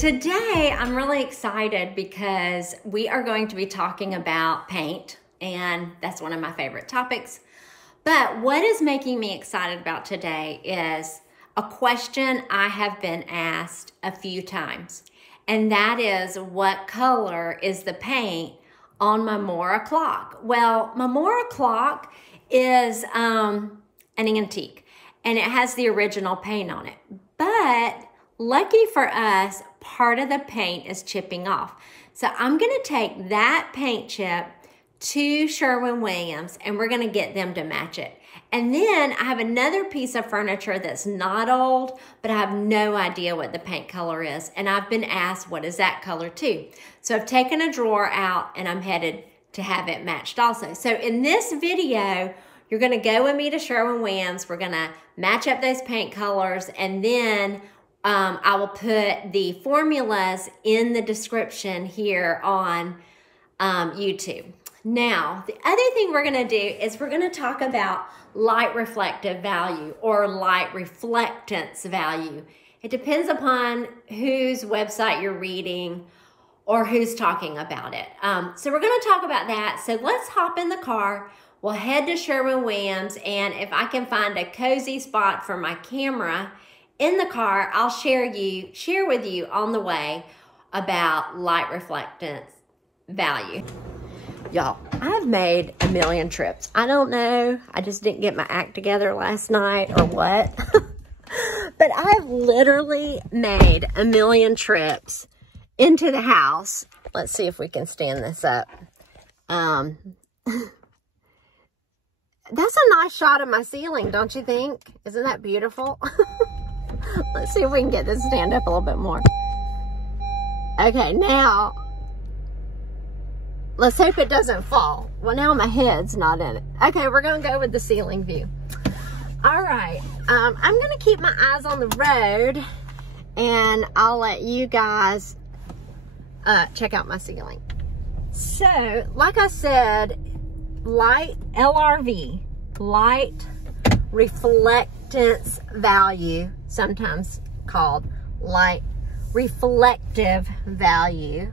Today, I'm really excited because we are going to be talking about paint, and that's one of my favorite topics. But what is making me excited about today is a question I have been asked a few times, and that is, what color is the paint on my Mora Clock? Well, my Mora Clock is an antique, and it has the original paint on it. But lucky for us, part of the paint is chipping off. So I'm gonna take that paint chip to Sherwin Williams and we're gonna get them to match it. And then I have another piece of furniture that's not old, but I have no idea what the paint color is. And I've been asked, what is that color too? So I've taken a drawer out and I'm headed to have it matched also. So in this video, you're gonna go with me to Sherwin Williams. We're gonna match up those paint colors, and then I will put the formulas in the description here on YouTube. Now, the other thing we're gonna do is we're gonna talk about light reflective value or light reflectance value. It depends upon whose website you're reading or who's talking about it. So we're gonna talk about that. So let's hop in the car. We'll head to Sherwin Williams, and if I can find a cozy spot for my camera in the car, I'll share with you on the way about light reflectance value. Y'all, I've made a million trips. I don't know, I just didn't get my act together last night or what. But I've literally made a million trips into the house. Let's see if we can stand this up. That's a nice shot of my ceiling, don't you think? Isn't that beautiful? Let's see if we can get this to stand up a little bit more. Okay, now, let's hope it doesn't fall. Well, now my head's not in it. Okay, we're gonna go with the ceiling view. All right, I'm gonna keep my eyes on the road, and I'll let you guys check out my ceiling. So, like I said, light LRV, light reflectance value, sometimes called light reflective value,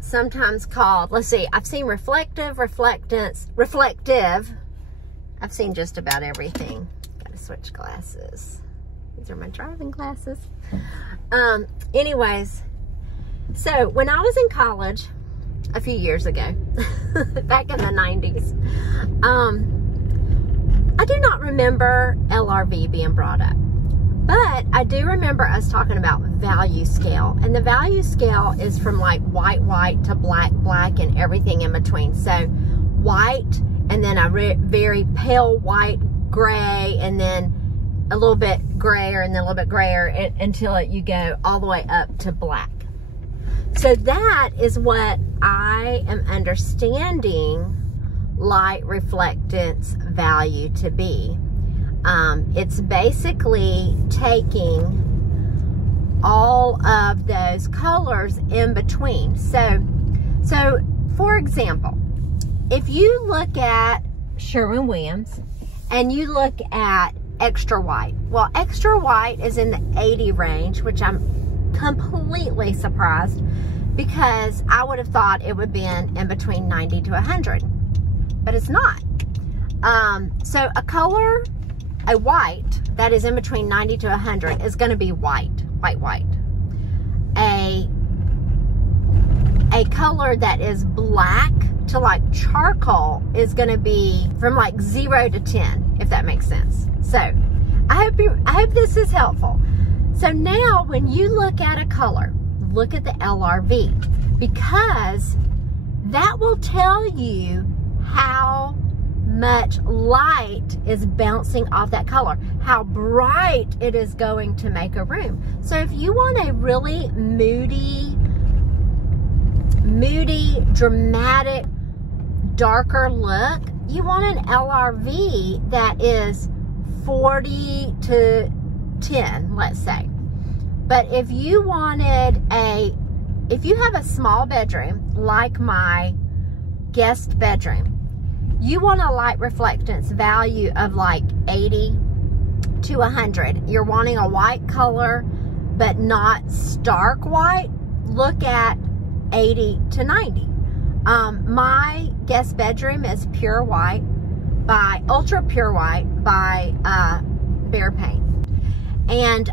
sometimes called, let's see, I've seen reflective, reflectance, reflective. I've seen just about everything. Gotta switch glasses. These are my driving glasses. Anyways, so when I was in college a few years ago, back in the 90s, I do not remember LRV being brought up, but I do remember us talking about value scale, and the value scale is from like white to black and everything in between. So white, and then a very pale white, gray, and then a little bit grayer, and then a little bit grayer until you go all the way up to black. So that is what I am understanding light reflectance value to be. It's basically taking all of those colors in between. So for example, if you look at Sherwin Williams and you look at extra white, well, extra white is in the 80 range, which I'm completely surprised, because I would have thought it would be in between 90 to 100, but it's not. So a color, a white that is in between 90 to 100 is going to be white. A color that is black to like charcoal is going to be from like 0 to 10, if that makes sense. So I hope this is helpful. So now when you look at a color, look at the LRV, because that will tell you how much light is bouncing off that color, how bright it is going to make a room. So if you want a really moody, dramatic, darker look, you want an LRV that is 40 to 10, let's say. But if you wanted if you have a small bedroom, like my guest bedroom, you want a light reflectance value of like 80 to 100. You're wanting a white color but not stark white, look at 80 to 90. My guest bedroom is pure white by ultra pure white by Behr paint. And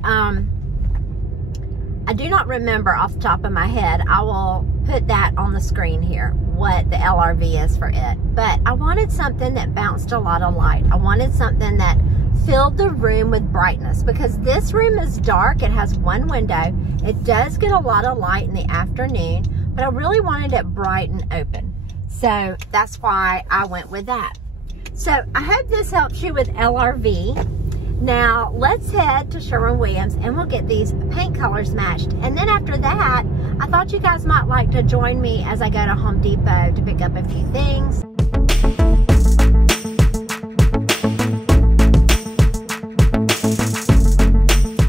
I do not remember off the top of my head. I will put that on the screen here, what the LRV is for it. But I wanted something that bounced a lot of light. I wanted something that filled the room with brightness, because this room is dark. It has one window. It does get a lot of light in the afternoon, but I really wanted it bright and open. So that's why I went with that. So I hope this helps you with LRV. Now let's head to Sherwin Williams and we'll get these paint colors matched. And then after that, I thought you guys might like to join me as I go to Home Depot to pick up a few things.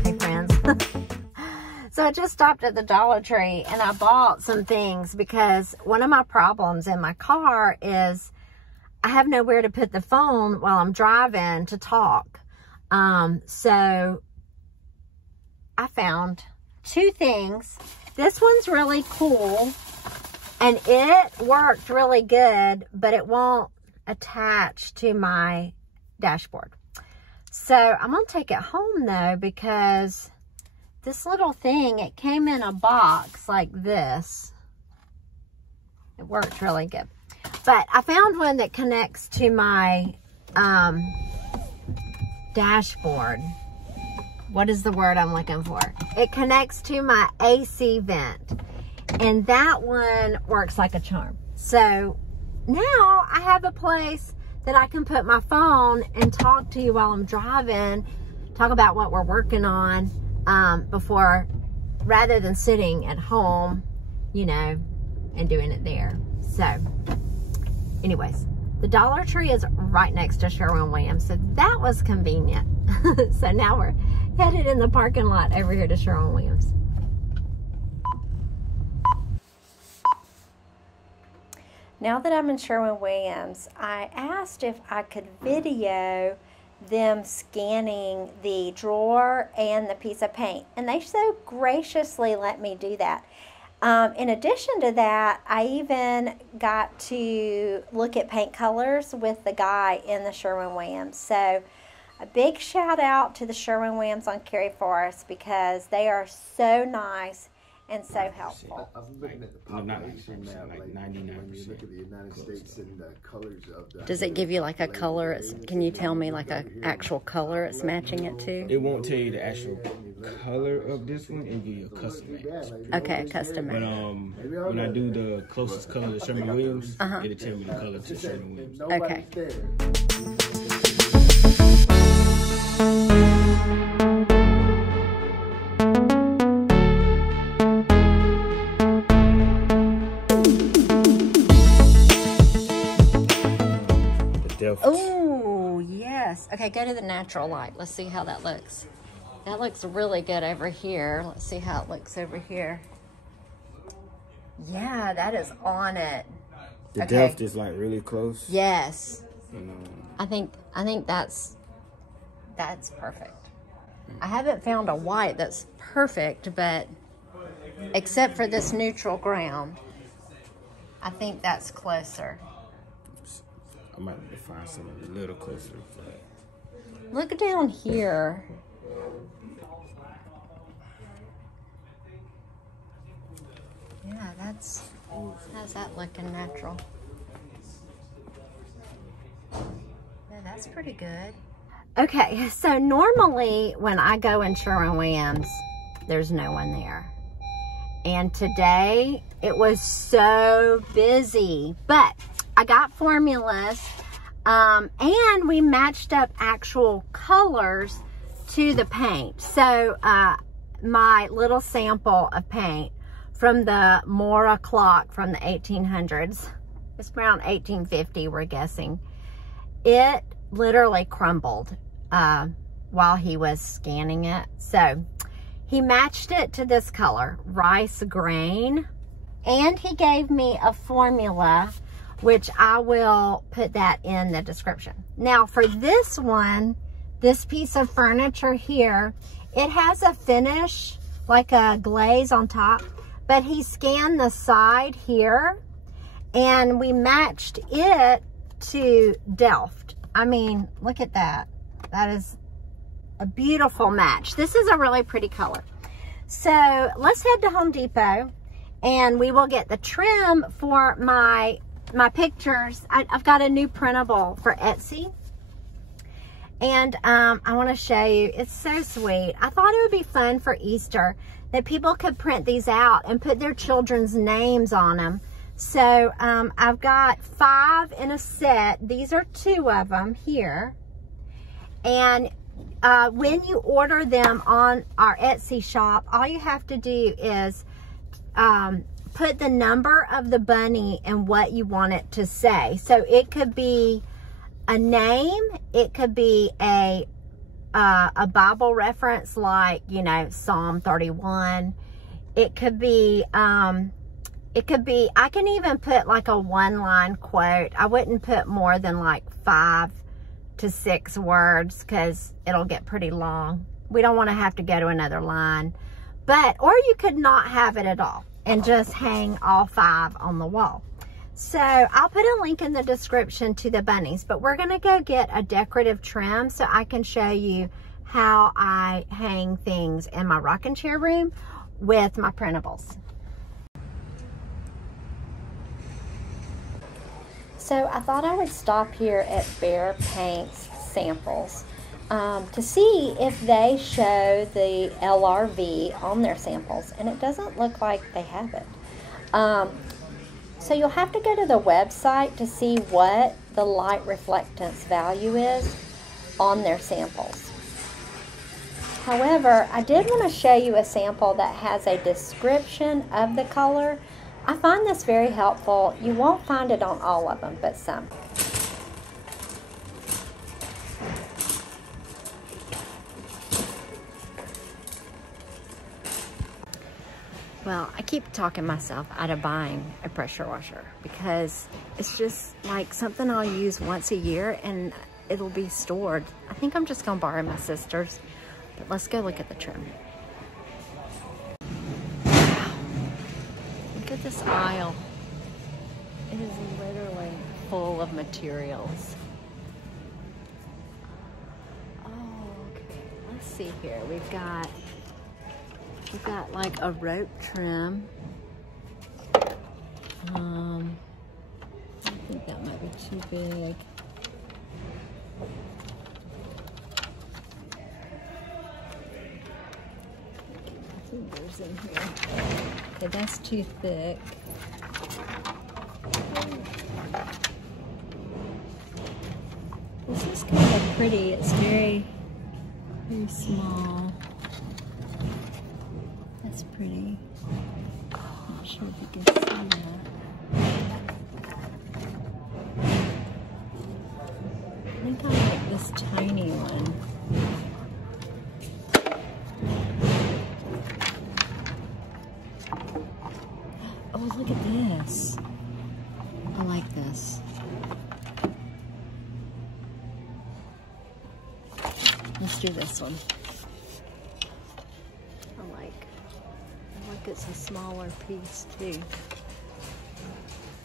Hey friends. So I just stopped at the Dollar Tree and I bought some things, because one of my problems in my car is I have nowhere to put the phone while I'm driving to talk. So I found two things. This one's really cool and it worked really good, but it won't attach to my dashboard. So I'm gonna take it home though, because this little thing, it came in a box like this. It worked really good. But I found one that connects to my dashboard. What is the word I'm looking for? It connects to my AC vent. And that one works like a charm. So now I have a place that I can put my phone and talk to you while I'm driving, talk about what we're working on rather than sitting at home, you know, and doing it there. So anyways, the Dollar Tree is right next to Sherwin Williams, so that was convenient. So now we're headed in the parking lot over here to Sherwin Williams. Now that I'm in Sherwin Williams, I asked if I could video them scanning the drawer and the piece of paint, and they so graciously let me do that. In addition to that, I even got to look at paint colors with the guy in the Sherwin Williams. So a big shout out to the Sherwin Williams on Cary Forest, because they are so nice and so helpful. I'm looking at the population now, like 99%. When you look at the United States and the colors of the... Does it give you like a color? Can you tell me like an actual color it's matching it to? It won't tell you the actual color of this one. It'll give you a custom match. Okay, custom match. But when I do the closest color to Sherwin Williams, it'll tell me the color to Sherwin Williams. Okay. Oh, yes. Okay, go to the natural light. Let's see how that looks. That looks really good over here. Let's see how it looks over here. Yeah, that is on it. The depth is like really close. Yes. I think that's perfect. I haven't found a white that's perfect, but except for this neutral ground, I think that's closer. I might have to find something a little closer. Look down here. Yeah, how's that looking natural? Yeah, that's pretty good. Okay, so normally when I go in Sherwin Williams, there's no one there. And today it was so busy, but I got formulas and we matched up actual colors to the paint. So my little sample of paint from the Mora Clock from the 1800s, it's around 1850 we're guessing, it literally crumbled while he was scanning it. So he matched it to this color, rice grain, and he gave me a formula, which I will put that in the description. Now for this one, this piece of furniture here, it has a finish like a glaze on top, but he scanned the side here and we matched it to Delft. I mean, look at that. That is a beautiful match. This is a really pretty color. So let's head to Home Depot and we will get the trim for my pictures. I've got a new printable for Etsy. And I want to show you, it's so sweet. I thought it would be fun for Easter that people could print these out and put their children's names on them. So I've got 5 in a set. These are 2 of them here. And when you order them on our Etsy shop, all you have to do is put the number of the bunny and what you want it to say. So it could be a name, it could be a Bible reference like, you know, Psalm 31. It could be, I can even put like a 1-line quote. I wouldn't put more than like 5 to 6 words because it'll get pretty long. We don't want to have to go to another line. But, or you could not have it at all and just hang all 5 on the wall. So I'll put a link in the description to the bunnies, but we're gonna go get a decorative trim so I can show you how I hang things in my rocking chair room with my printables. So I thought I would stop here at Behr Paints samples to see if they show the LRV on their samples, and it doesn't look like they have it. So you'll have to go to the website to see what the light reflectance value is on their samples. However, I did want to show you a sample that has a description of the color. I find this very helpful. You won't find it on all of them, but some. Well, I keep talking myself out of buying a pressure washer because it's just like something I'll use once a year and it'll be stored. I think I'm just gonna borrow my sister's, but let's go look at the trim. Wow, look at this aisle. It is literally full of materials. Oh, okay, let's see here. We've got like a rope trim. I think that might be too big. I think there's in here. Okay, that's too thick. This is kind of pretty. It's very, very small. That's pretty. Not sure if you can see that. I think I like this tiny one. Oh, look at this. I like this. Let's do this one. It's a smaller piece too,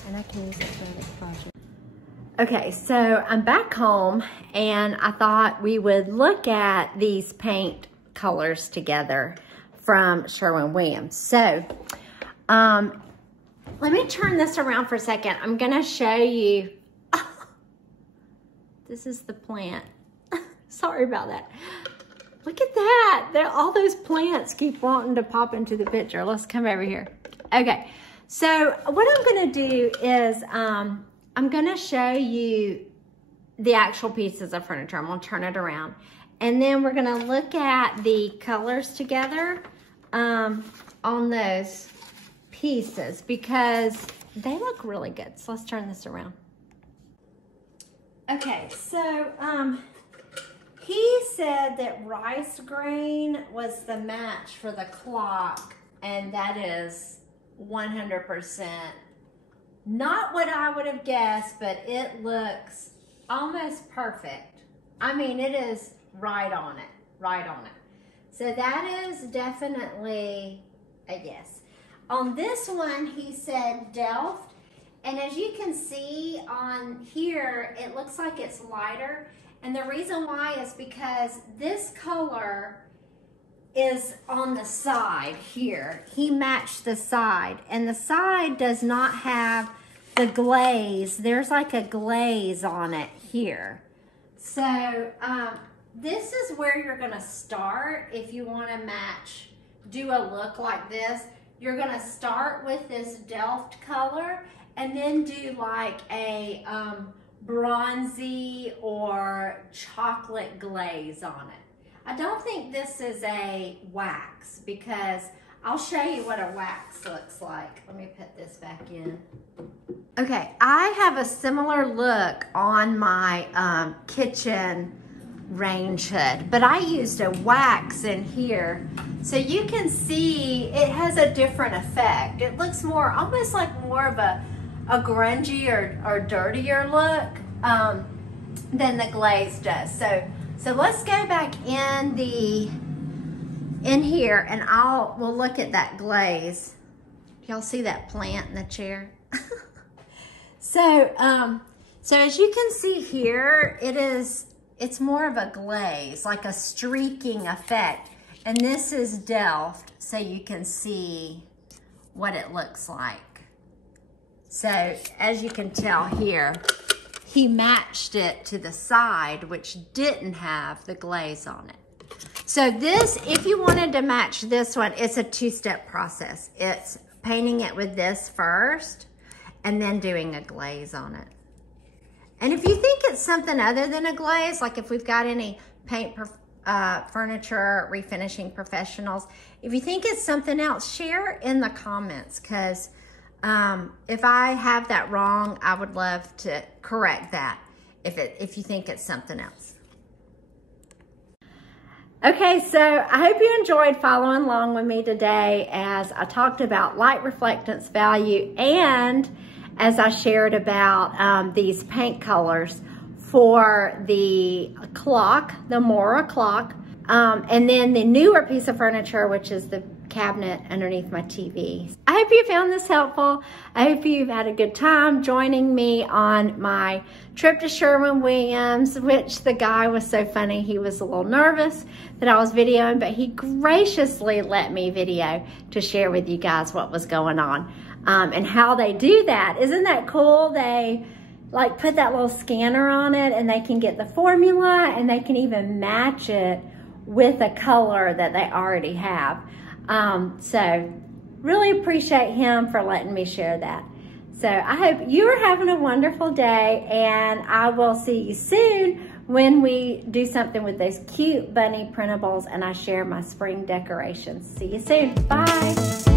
and I can use it for this project. Okay, so I'm back home and I thought we would look at these paint colors together from Sherwin Williams. So let me turn this around for a second. I'm gonna show you. This is the plant. Sorry about that. Look at that. All those plants keep wanting to pop into the picture. Let's come over here. Okay, so what I'm gonna do is I'm gonna show you the actual pieces of furniture. I'm gonna turn it around. And then we're gonna look at the colors together on those pieces because they look really good. So let's turn this around. Okay, so he said that rice green was the match for the clock, and that is 100% not what I would have guessed, but it looks almost perfect. I mean, it is right on it, right on it. So that is definitely a yes. On this one, he said Delft. And as you can see on here, it looks like it's lighter. And the reason why is because this color is on the side here. He matched the side, and the side does not have the glaze. There's like a glaze on it here. So this is where you're gonna start if you wanna match, do a look like this. You're gonna start with this Delft color and then do like a bronzy or chocolate glaze on it. I don't think this is a wax because I'll show you what a wax looks like. Let me put this back in. Okay, I have a similar look on my kitchen range hood, but I used a wax in here. So you can see it has a different effect. It looks more, almost like more of a grungy or dirtier look than the glaze does. So let's go back in here and we'll look at that glaze. Y'all see that plant in the chair? So as you can see here, it's more of a glaze, like a streaking effect. And this is Delft, so you can see what it looks like. So as you can tell here, he matched it to the side, which didn't have the glaze on it. So this, if you wanted to match this one, it's a two-step process. It's painting it with this first and then doing a glaze on it. And if you think it's something other than a glaze, like if we've got any paint furniture refinishing professionals, if you think it's something else, share in the comments, because if I have that wrong, I would love to correct that if you think it's something else. Okay, so I hope you enjoyed following along with me today as I talked about light reflectance value and as I shared about these paint colors for the clock, the Mora Clock, and then the newer piece of furniture, which is the cabinet underneath my TV. I hope you found this helpful. I hope you've had a good time joining me on my trip to Sherwin Williams, which the guy was so funny. He was a little nervous that I was videoing, but he graciously let me video to share with you guys what was going on and how they do that. Isn't that cool? They like put that little scanner on it and they can get the formula and they can even match it with a color that they already have. So really appreciate him for letting me share that. So I hope you are having a wonderful day, and I will see you soon when we do something with those cute bunny printables and I share my spring decorations. See you soon. Bye.